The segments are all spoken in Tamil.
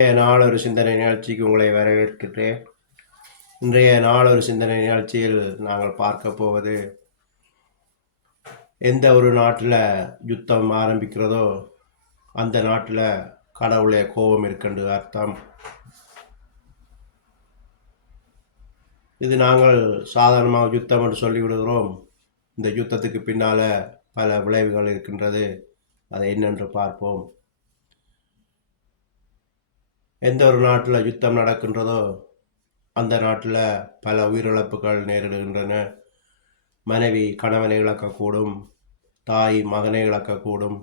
இன்றைய நாள் ஒரு சிந்தனை நிகழ்ச்சிக்கு உங்களை வரவேற்கிறேன். இன்றைய நாள் ஒரு சிந்தனை நிகழ்ச்சியில் நாங்கள் பார்க்க போவது, எந்த ஒரு நாட்டில் யுத்தம் ஆரம்பிக்கிறதோ அந்த நாட்டில் கடவுளுடைய கோபம் இருக்குன்னு அர்த்தம். இது நாங்கள் சாதாரணமாக யுத்தம் என்று சொல்லிவிடுகிறோம். இந்த யுத்தத்துக்கு பின்னால் பல விளைவுகள் இருக்கின்றது. அதை என்னென்று பார்ப்போம். எந்த ஒரு நாட்டில் யுத்தம் நடக்கின்றதோ அந்த நாட்டில் பல உயிரிழப்புகள் நேரிடுகின்றன. மனைவி கணவனை இழக்கக்கூடும், தாய் மகனை இழக்கக்கூடும்.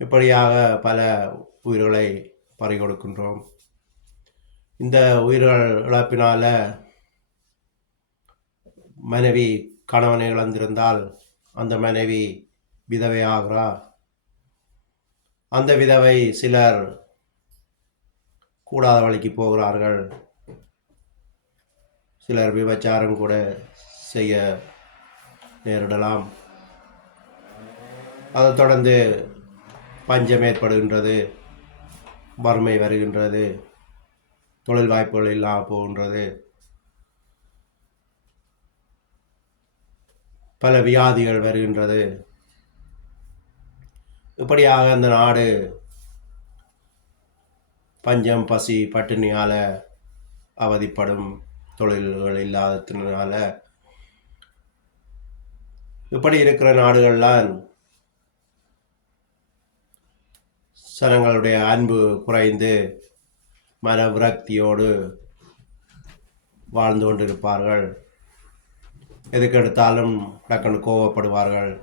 இப்படியாக பல உயிர்களை பறிகொடுக்கின்றோம். இந்த உயிர்கள் இழப்பினால் மனைவி கணவனை இழந்திருந்தால் அந்த மனைவி விதவையாகிறார். அந்த விதவை சிலர் கூடாத வழிக்கு போகிறார்கள். சிலர் விபச்சாரம் கூட செய்ய நேரிடலாம். அதைத் தொடர்ந்து பஞ்சம் ஏற்படுகின்றது, வறுமை வருகின்றது, தொழில் வாய்ப்புகள் இல்லாமல் போகின்றது, பல வியாதிகள் வருகின்றது. இப்படியாக அந்த நாடு பஞ்சம், பசி, பட்டினியால் அவதிப்படும், தொழில்கள் இல்லாததுனால. இப்படி இருக்கிற நாடுகள்லாம் ஜனங்களுடைய அன்பு குறைந்து மன விரக்தியோடு வாழ்ந்து கொண்டிருப்பார்கள். எதுக்கு எடுத்தாலும் டக்குன்னு கோவப்படுவார்கள்.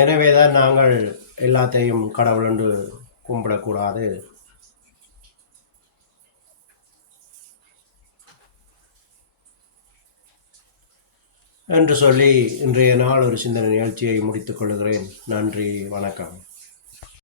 எனவேதான் நாங்கள் எல்லாத்தையும் கடவுள் என்று கும்பிடக்கூடாது. என்று சொல்லி இன்றைய நாள் ஒரு சிந்தனை நிகழ்ச்சியை முடித்துக் கொள்கிறேன். நன்றி, வணக்கம்.